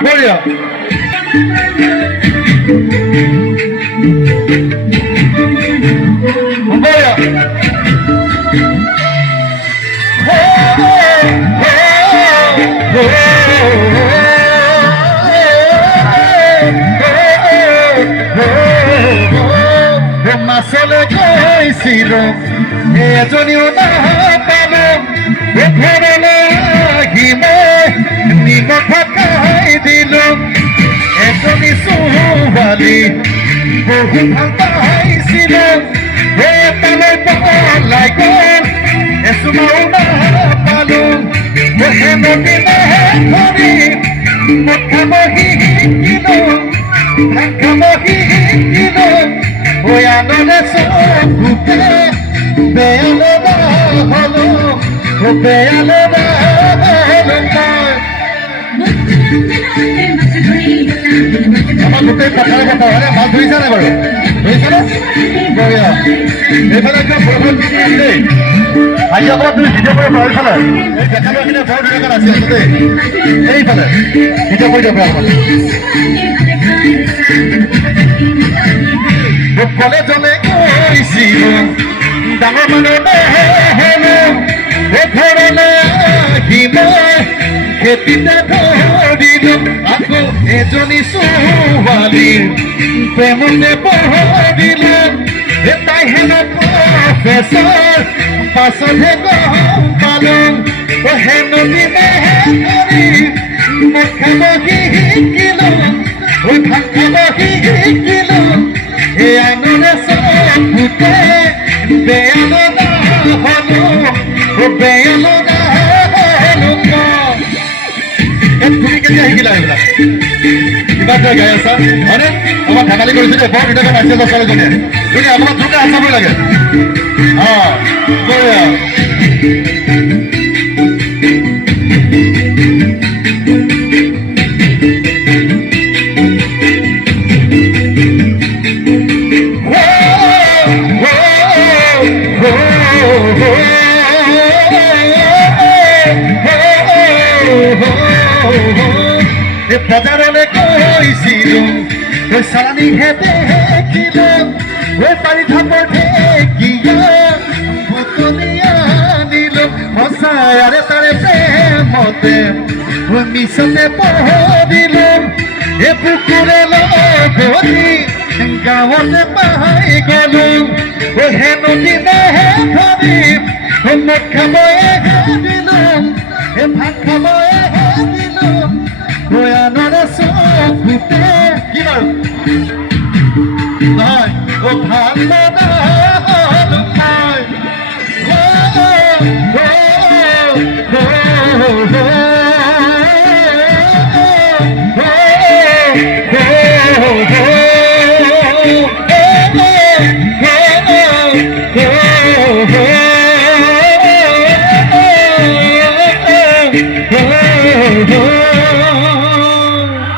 বঢ়িয়া বঢ়িয়া মাছলৈ গৈছিলো এজনীও নাপালো ঘৰলৈ আহি মই নিমখ খাই দিলো এজনী ছোৱালী বহু ভাল পাইছিলো তালৈ পলাই গ'ল এচুমাও নাপালো নদী ধৰি মদ খাব শিকিলো ভাত খাব শিকিলো আনন্দে চকুতে বেয়ালে হলো বেয়ালে হলো আমাৰ গোটেই পথাৰৰ কথা হয়নে মাছ ধৰিছা নাই বাৰু ধৰিছানে বঢ়িয়া এইফালে একদম বৰষুণ দেই আজি অকণমান তুমি ভিডিঅ' কৰিব পাৰা এইফালে এই ডেকালৰাখিনি বৰ ধুনীয়াকৈ নাচি আছে দেই এইফালে ভিডিঅ' কৰি দিব পাৰা কলেজলৈ গৈছিলো ডাঙৰ মানুহ নহ'লো ঘৰলৈ আহি মই খেতিতে ধৰিলো আকৌ এজনী ছোৱালীৰ প্ৰেমতে পঢ়িলো তাই হেনো প্ৰফেচৰ পাছতহে গম পালো হেনো দিনে কৰি মদ খাব শিকিলো ভাত খাব শিকিলো আনন্দে চকুতে বেয়ালো নহ'লো বেয়ালো নহ'লো তুমি কেতিয়া শিকিলা এইবিলাক কিবা এটা গাই আছা হয়নে আমাৰ ধেমালি কৰিছোঁ দেই বৰ ধুনীয়াকৈ নাচি আছে ছোৱালীজনীয়ে ধুনীয়া আপোনাৰ ধুনীয়া আচাবই লাগে অঁ বঢ়িয়া বজাৰলৈ গৈছিলো চালানীহে দেখিলো পাৰি থাপৰ ঢেকীয়া বুটলি আনিলো সঁচাৰে তাৰে প্ৰেমতে মিছতে পঢ়িলো পুকুৰে লগতি গাঁৱতে পাই গলো হেনো দিনেহে ধৰিম মদ খাবয়ে দিলো ভাত খাবয়ে দিলো আনন্দে চকুতে কি বাৰু নহয় ভাল